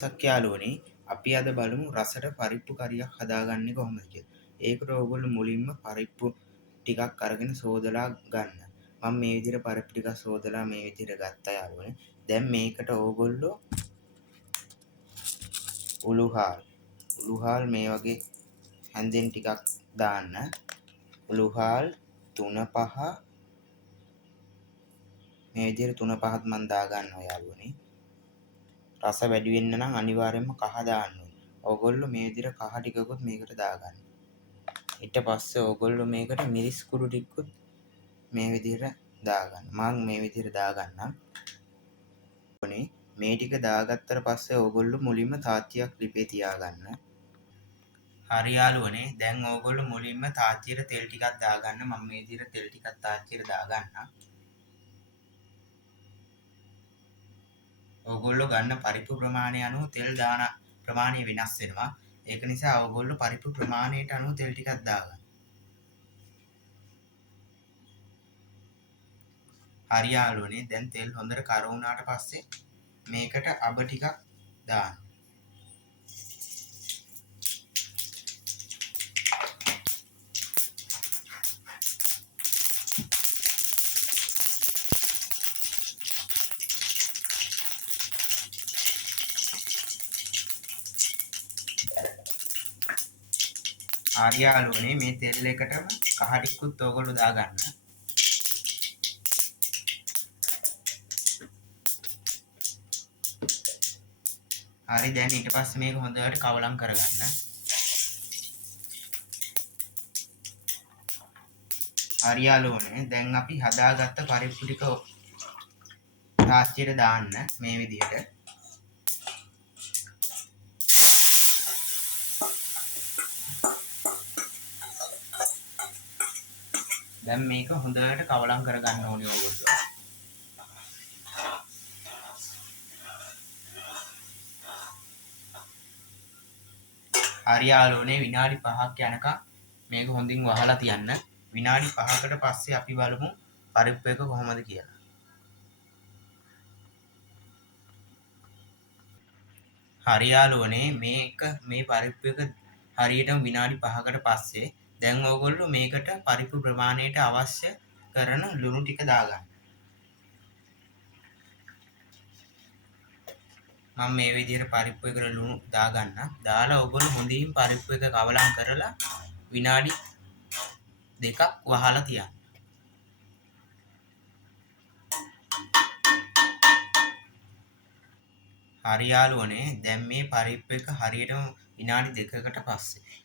සක්යාලුවනේ අපි අද බලමු රසට පරිප්පු කරියක් හදාගන්නේ කොහොමද කියලා. ඒකට ඕගොල්ලෝ මුලින්ම පරිප්පු ටිකක් අරගෙන සෝදලා ගන්න. මම මේ විදිහට පරිප්පු ටිකක් සෝදලා මේ විදිහට ගත්තා යාළුවනේ. දැන් මේකට ඕගොල්ලෝ උළුහාල් මේ වගේ හැන්දෙන් ටිකක් දාන්න. උළුහාල් 3-5 මේ විදිහට 3-5ක් මම දා ගන්නවා යාළුවනේ. රස වැඩි වෙන්න නම් අනිවාර්යයෙන්ම කහ දාන්න ඕනේ. ඕගොල්ලෝ මේ විදිහට කහ ටිකකුත් මේකට දාගන්න. ඊට පස්සේ ඕගොල්ලෝ මේකට මිරිස් කුඩු ටිකකුත් මේ විදිහට දාගන්න. මම මේ විදිහට දාගන්නම්. මේ ටික දාගත්තට පස්සේ ඕගොල්ලෝ මුලින්ම තාච්චියක් ලිපේ තියාගන්න. හරි යාළුවනේ දැන් ඕගොල්ලෝ මුලින්ම තාච්චියට තෙල් ටිකක් දාගන්න. මම මේ විදිහට තෙල් ටිකක් තාච්චියට දාගන්නම්. ඕගොල්ලෝ ගන්න පරිප්පු ප්‍රමාණය අනුව තෙල් දාන ප්‍රමාණය වෙනස් වෙනවා. ඒක නිසා ඕගොල්ලෝ පරිප්පු ප්‍රමාණයට අනුව තෙල් ටිකක් දාගන්න. හරි යාළුවනේ දැන් තෙල් හොඳට කර වුණාට පස්සේ මේකට අබ ටිකක් දාන්න. හරි යාළුවනේ මේ තෙල් එකටම කහ ටිකකුත් ඕගොල්ලෝ දාගන්න. හරි දැන් ඊට පස්සේ මේක හොඳට කවලම් කරගන්න. හරි යාළුවනේ දැන් අපි හදාගත්ත පරිප්පු ටික තාච්චියට දාන්න මේ විදිහට. දැන් මේක හොඳට කවලම් කරගන්න ඕනේ ඕගොල්ලෝ. හරි යාළුවනේ විනාඩි 5ක් යනකම් මේක හොඳින් වහලා තියන්න. විනාඩි 5කට පස්සේ අපි බලමු පරිප්පු එක කොහොමද කියලා. හරි යාළුවනේ මේ පරිප්පු එක හරියටම විනාඩි 5කට පස්සේ දැන් ඕගොල්ලෝ මේකට පරිප්පු ප්‍රමාණයට අවශ්‍ය කරන ලුණු ටික දාගන්න. මම මේ විදිහට පරිප්පු එකට ලුණු දාගන්න. දාලා ඕගොල්ලෝ හොඳින් පරිප්පු එක කවලම් කරලා විනාඩි 2ක් වහලා තියන්න. හරි යාළුවනේ දැන් මේ පරිප්පු එක හරියටම විනාඩි 2කට පස්සේ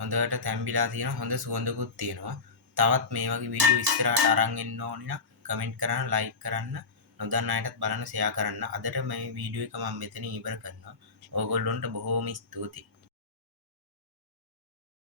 හොඳට තැම්බිලා තියෙනවා. හොඳ සුවඳකුත් තියෙනවා. තවත් මේ වගේ වීඩියෝ ඉස්සරහට අරන් එන්න ඕනේ නම් කමෙන්ට් කරන්න, ලයික් කරන්න, නොදන්න අයටත් බලන්න ෂෙයා කරන්න. අදට මේ වීඩියෝ එක මම මෙතනින් ඉවර කරනවා. ඕගොල්ලොන්ට බොහෝම ස්තුතියි.